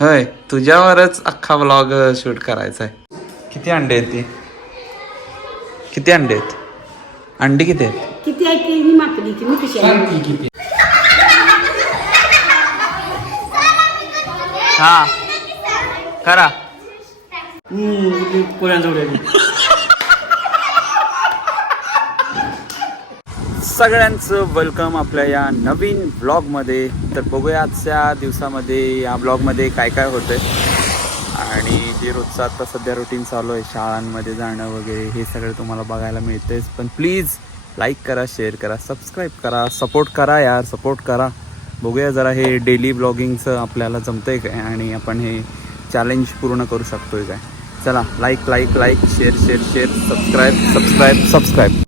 होय, तुझ्यावरच अख्खा vlog shoot करायचा आहे. किती अंडे आहेत ती? किती अंडे आहेत? अंडी किती आहेत? किती आहे ती मापली की मी कशी हा करा. सगळ्यांचं वेलकम आपल्या या नवीन ब्लॉगमध्ये. तर बघूया आजच्या दिवसामध्ये या ब्लॉगमध्ये काय काय होतं आहे आणि जे रोजचं आता सध्या रुटीन चालू आहे, शाळांमध्ये जाणं वगैरे हे सगळं तुम्हाला बघायला मिळतेच. पण प्लीज लाईक करा, शेअर करा, सबस्क्राईब करा, सपोर्ट करा यार, सपोर्ट करा. बघूया जरा हे डेली ब्लॉगिंगचं आपल्याला जमतं आहे काय आणि आपण हे चॅलेंज पूर्ण करू शकतो आहे काय. चला like like like, share share share, subscribe subscribe subscribe.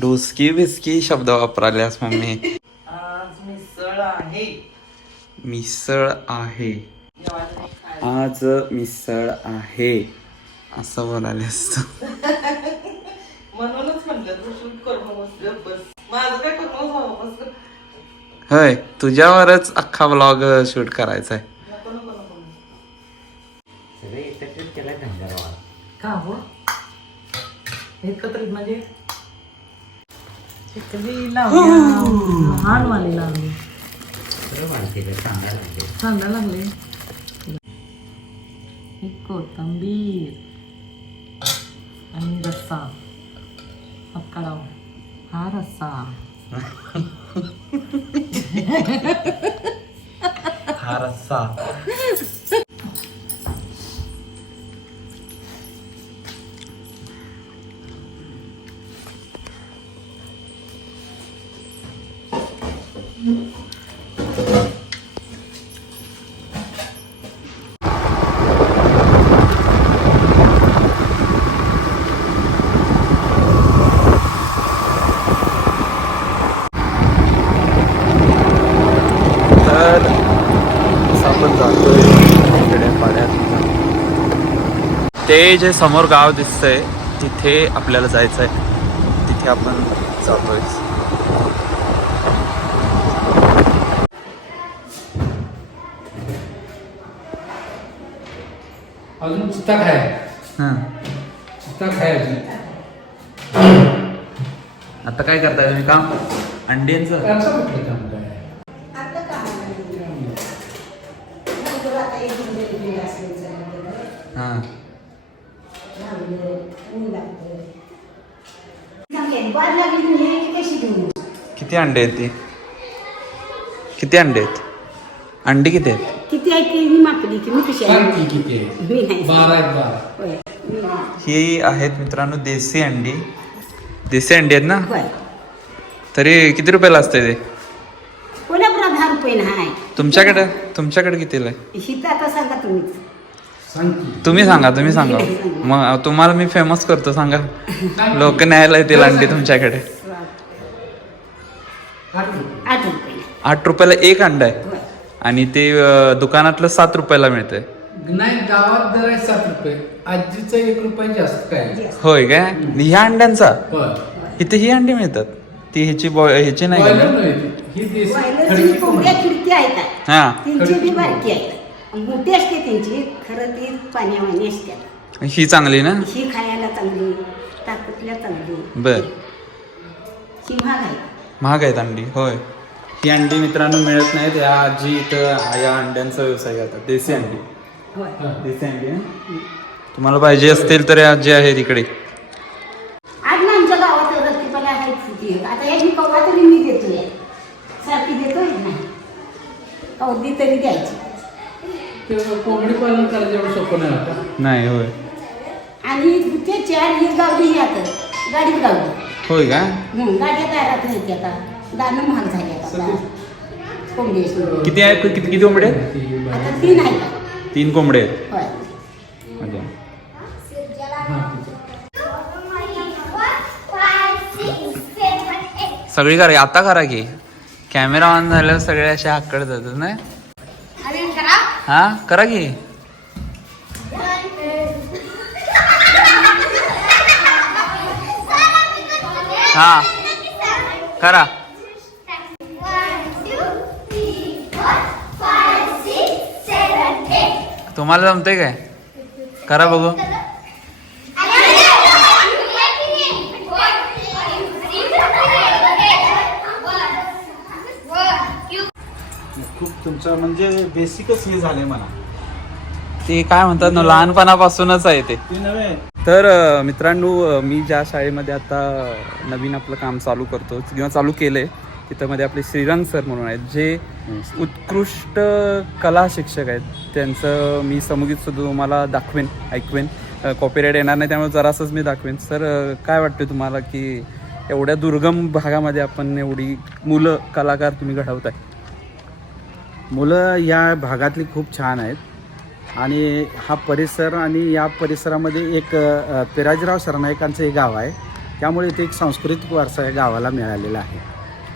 डोसकी बिस्की शब्द वापराल्यास मम्मी. आज मिसळ आहे. मिसळ आहे, आज मिसळ आहे असं बोलायलास तू. म्हणूनच म्हटलं तू शूट करू बस. माझं काय करू बस. होय, तुझ्यावरच अख्खा व्लॉग शूट करायचा आहे. नको नको नको. का हो एकत्रित म्हणजे लहान वाले लागले सांगा लागले. कोथिंबीर आणि रस्सा पक्का हा रस्सा. हा रस्सा. ते जे समोर गाव दिसतंय तिथे आपल्याला जायचं आहे, तिथे आपण जातोय. अजून चित्ता खाय. हां, चित्ता खाय अजून. आता काय करताय तुम्ही काम? अंड्यांचं आता कुठलं काम काय? हां. किती अंडे आहेत ती? किती अंडे आहेत? अंडी किती आहेत? किती आहे ती मापली की मी कशी सांग की किती आहे? मी नाही 12 आहेत 12. ही आहेत मित्रांनो देसी अंडी. देसी अंडी आहेत ना? होय. तरी किती रुपयाला असते ते? कोल्हापुरात 10 रुपये नाही. तुमच्याकडे कितीला आहे? हिथं आता सांगा तुम्हीच. सांग की. तुम्ही सांगा, तुम्ही सांगा. मग तुम्हाला मी फेमस करतो, सांगा. लोक न्यायला येतील अंडी तुमच्याकडे. 8 रुपये. 8 रुपयाला एक अंडा आहे होय. आणि ते दुकानातलं 7 रुपयाला मिळतंय. नाही, गावात दर आहे 7 रुपये. आजीचं 1 रुपये जास्त काय. होय काय? ह्या अंड्यांचा होय. इथे ही अंडी मिळतात. ती ह्याची नाही बॉयलर का? नाही ती. ही देशी बॉयलरची खडकी कोंबड्या खिडकी आहेत. हा, त्यांची बी बारकी आहेत. मोठी असते त्यांची, खरं ती पाण्यावाणी असते. ही चांगली ना? ही खायला चांगली, ताकदला चांगली. बर. ही महाग आहे. महाग आहेत अंडी. होय, ही अंडी मित्रांनो मिळत नाहीत. या आजी इथं या अंड्यांचा व्यवसाय करतात. देसी अंडी. होय. देसी अंडी ना? तुम्हाला पाहिजे असतील तर या आजी आहेत इकडे. आज ना आमच्या गावात रक्तीपाला आहे फुटी. आता एक मी कवा तरी मी देतोय, सारखी देतोय नाही, अवधी तरी द्यायची. कोंबडी पालन करायचं एवढं सोपं नाही आता. नाही. होय. आणि ते 4 ही गावली ही आता गाडीत गावली. होय का? गाड्या दारात नाही आता, दाणं महाग झाले आता कोंबडी. किती आहेत? किती कोंबडे आहेत? आता 3 आहेत. 3 कोंबडे आहेत. होय. अच्छा. सगळी करा आता, करा की कॅमेरा ऑन झाल्यावर सगळे असे हाकडे जातात ना. हा करा की. हा करा. 1 2 3 4 5 6 7 8. तुम्हाला जमतंय काय? करा बघू. खूप तुमचं म्हणजे बेसिकच हे झाले मला ते काय म्हणतात ना, लहानपणापासूनच आहे ते. ते नव्हे. तर मित्रांनो, मी ज्या शाळेमध्ये आता नवीन आपलं काम चालू करतो किंवा चालू केलं आहे, तिथं मध्ये आपले श्रीरंग सर म्हणून आहेत, जे उत्कृष्ट कला शिक्षक आहेत. त्यांचं मी समुगीतसुद्धा तुम्हाला दाखवेन, ऐकवेन. कॉपीराईट येणार नाही त्यामुळे जरासंच मी दाखवेन. सर, काय वाटतं तुम्हाला की एवढ्या दुर्गम भागामध्ये आपण एवढी मुलं कलाकार तुम्ही घडवताय? मुलं या भागातली खूप छान आहेत आणि हा परिसर आणि या परिसरामध्ये एक पिराजीराव सरनाईकांचं हे गाव आहे, त्यामुळे इथे एक सांस्कृतिक वारसा या गावाला मिळालेला आहे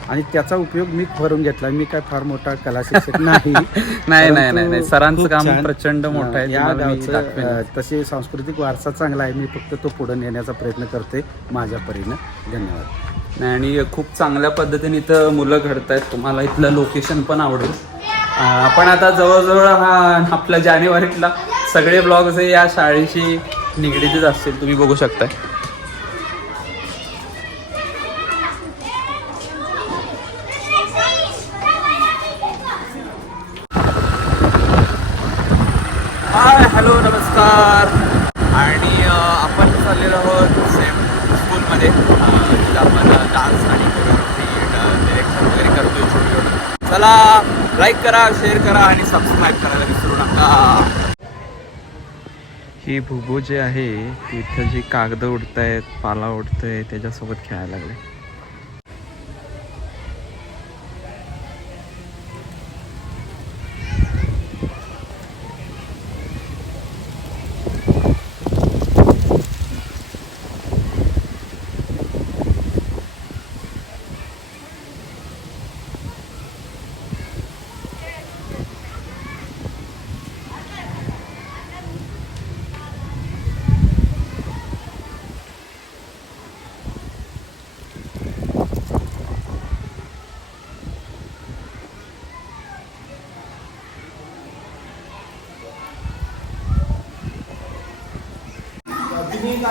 आणि त्याचा उपयोग मी करून घेतला. मी काय फार मोठा कला शिक्षक नाही. नाही नाही नाही नाही, सरांचं खूप काम छान. प्रचंड मोठं आहे. या तुम्हाला मी गावचं दाखवेन. तसे सांस्कृतिक वारसा चांगला आहे. मी फक्त तो पुढे नेण्याचा प्रयत्न करते माझ्या परीनं. धन्यवाद. नाही, आणि खूप चांगल्या पद्धतीने इथं मुलं घडत आहेत. तुम्हाला इथलं लोकेशन पण आवडेल. आपण आता जवळजवळ आपल्या जानेवारीतला सगळे ब्लॉग्स हे या शाळेशी निगडीतच असतील, तुम्ही बघू शकताय. हाय, हॅलो, नमस्कार. आणि आपण चाललेलो आहोत सेम स्कूलमध्ये, जिथं आपण डान्स आणि डिरेक्शन वगैरे करतोय छोटे. चला, लाईक करा, शेअर करा आणि सबस्क्राईब करायला विसरू नका. ही भुबू जे आहे तिथं जी कागद उडत आहेत, पाला उडतंय, त्याच्यासोबत खेळायला लागले.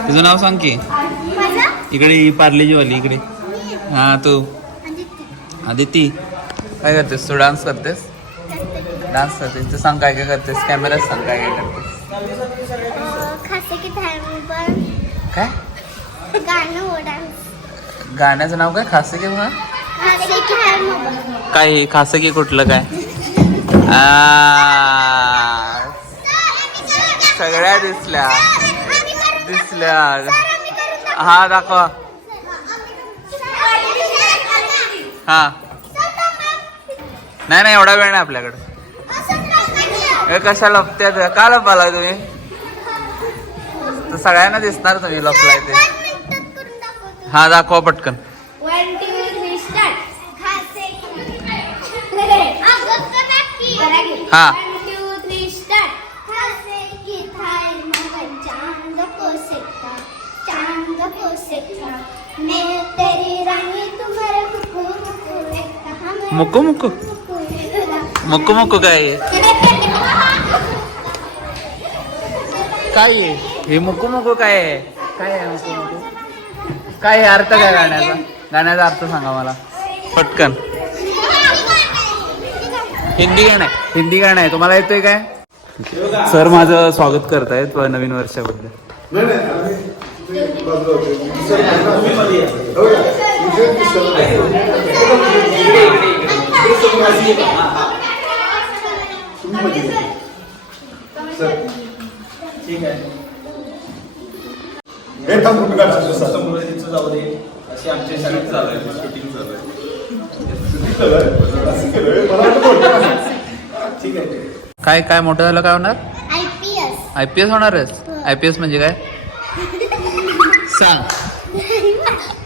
तुझं नाव सांग की. इकडे ही पार्लेजी वाली इकडे. हा, तू आदिती. काय करतेस तू? डान्स करतेस? डान्स करतेस तर सांग काय काय करतेस. कॅमेरात सांग काय काय करतेस. काय गाण्याचं नाव काय? खासे की म्हणा. काय हे खासे की कुठलं काय? सगळ्या दिसल्या. हा, दाखवा. हा, नाही नाही, एवढा वेळ नाही आपल्याकडे. कशा लपत्यात? का लपाला तुम्ही? तर सगळ्यांना दिसणार तुम्ही लपलाय ते. हा, दाखवा पटकन. 1 2 3 स्टार्ट. हा. 1 2 3 स्टार्ट. चांद को सिक्का मैं तेरी रानी तुम्हारे मुक्कू मुक्कू मुक्कू मुक्कू काय आहे? काय आहे हे मुक्कू मुक्कू? काय आहे? काय आहे मुक्कू मुक्कू? काय आहे अर्थ? काय गाण्याचा? गाण्याचा अर्थ सांगा मला पटकन. हिंदी गाणं आहे. हिंदी गाणं आहे. तुम्हाला येतोय काय? सर माझं स्वागत करतायत नवीन वर्षाबद्दल. ठीक आहे. जाऊ दे अशी आमच्या शाळेत चालू आहे. शूटिंग चालू आहे. ठीक आहे. काय काय मोठं झालं काय होणार? IPS. IPS होणारच. IPS म्हणजे काय सांग?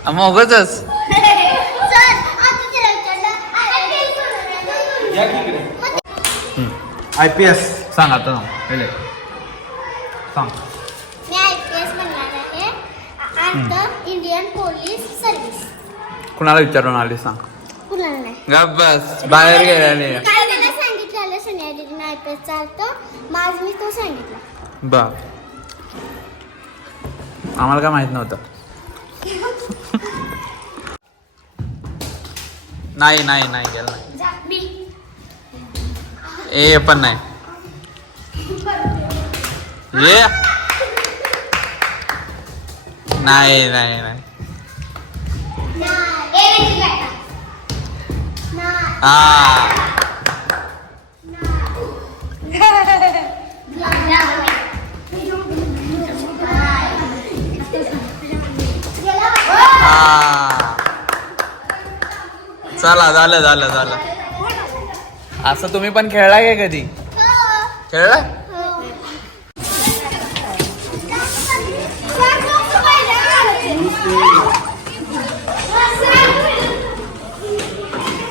मग उगाचच. IPS सांग आता पहिले सांग. मी IPS बनणार आहे. Indian police service. कुणाला विचारून आली सांग. कुणाला नाही. गप बस, बाहेर गेल्याने. काल त्याला सांगितलं सोनिया नाही तर चालतं. माझ मी तो सांगितलं. बा आम्हाला काय माहित नव्हतं. नाही नाही नाही गेलं नाही. जा, बी. ए पण नाही ये. नाही नाही नाही. ए, रंगी काटा. हा हा. चला झालं झालं झालं. असं तुम्ही पण खेळला काय कधी? खेळला?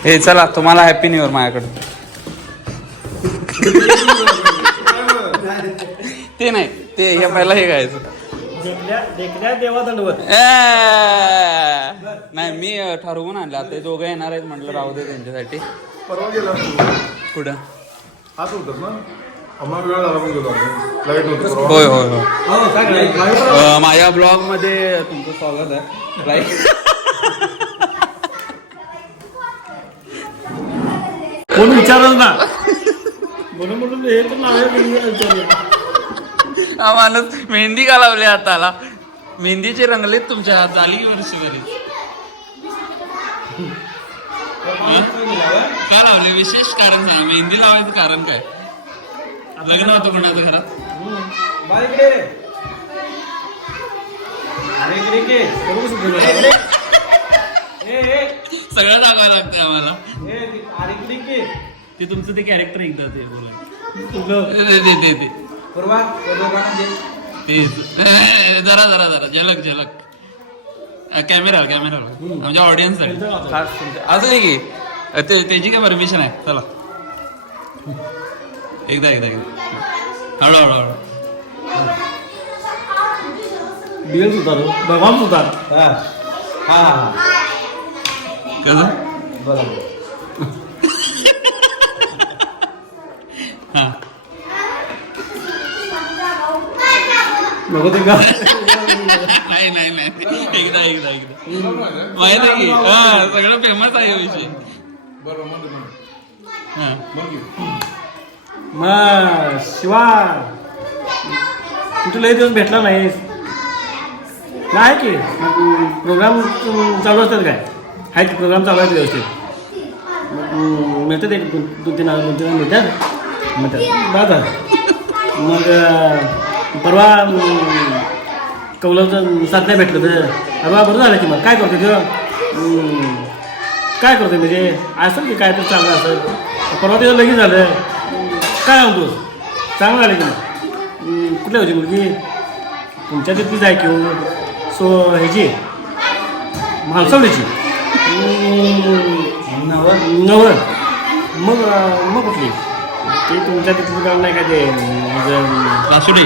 हे चला तुम्हाला हॅपी न्यू इयर माझ्याकडे. ते नाही ते हे पहिला हे गायचं. नाही मी ठरवून आणलं. आता दोघं येणार आहेत म्हटलं राहू दे त्यांच्यासाठी. परवा गेला कुठं? हाच होतं ना आम्हाला वेळ झाला पण गेलो आम्ही लाईट होतं होय होय होय. माझ्या ब्लॉग मध्ये तुमचं स्वागत आहे. लाईक कोण विचारलं ना म्हणून म्हणून हे तर नाव हा माणूस मेहंदी का लावली हाताला? मेहंदीचे रंगलेत तुमच्या हात. झाली की वर्ष बरी. का लावले? विशेष कारण सांगा. मेहंदी लावायचं कारण काय? लग्न होतं कोणाचं घरात? सगळं दाखवायला लागतंय आम्हाला. ते तुमचं ते कॅरेक्टर एकदा ते बोला. जरा जरा जरा झलक झलक. कॅमेरा आमच्या ऑडियन्स असं नाही की त्याची काय परमिशन आहे. चला एकदा हळू हळू हळू. बिल सुधार भगवान सुधार. कसं? हा नको ते का नाही नाही नाही एकदा माहित आहे की हा सगळं फेमस आहे विषय. हा मग शिवा कुठे लय दिवस भेटला नाहीस. नाही की प्रोग्राम चालू असतात काय? आहेत प्रोग्राम चालू आहेत व्यवस्थित. मिळतात एक दोन तीन मिळतात बाजार. मग परवा कौलाचं साथ नाही भेटलं तर अरे बरं झालं की मग काय करतो तुझं? काय करतो म्हणजे असं की काय तर चांगलं असेल. परवा तिथं लगेच झालं. काय म्हणतोस? चांगलं झालं की मग. कुठल्या होती मुलगी? तुमच्या तिथलीच आहे की सो ह्याची म्हालसावडीची. नवं मग कुठली? ते तुमच्या तिथलं गाव नाही का ते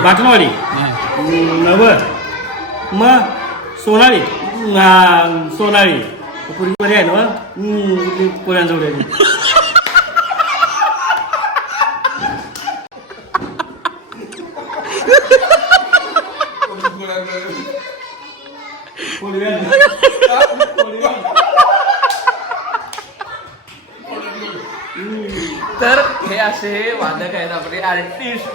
बाटणवाडी. नवं मग सोनाळी. सोनाळी पुरी बरी आहे ना कुठली पोऱ्यांजवळ. तर हे असे वादक आहेत आपले आर्टिस्ट.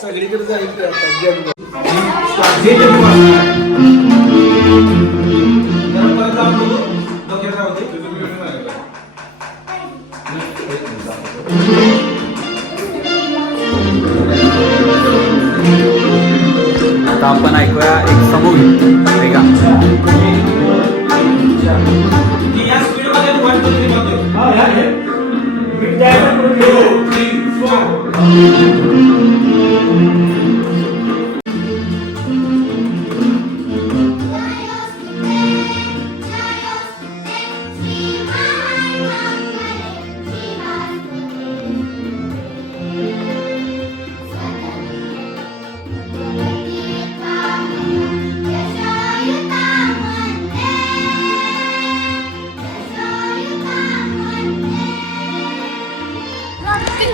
सगळीकडे जायचं आता आपण ऐकूया एक समूह ऐका.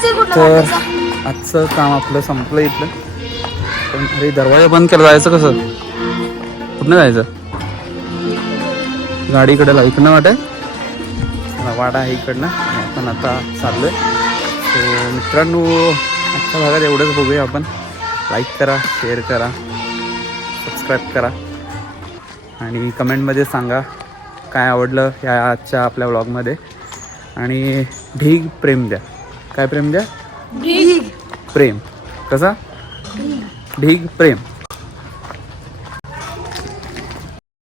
पेन्सिल कुठलं तर वाटायचं? आजचं काम आपलं संपलं इथलं. पण अरे दरवाजा बंद केला, जायचं कसं? कुठनं जायचं? गाडी इकडे इकडनं वाटत वाडा आहे इकडनं. आपण आता चाललोय. सो मित्रांनो, आजच्या भागात एवढंच बघूया आपण. लाईक करा, शेअर करा, सबस्क्राईब करा आणि कमेंटमध्ये सांगा काय आवडलं या आजच्या आपल्या व्लॉगमध्ये. आणि ढीग प्रेम द्या. काय प्रेम द्या? प्रेम. कसा? ढीग प्रेम.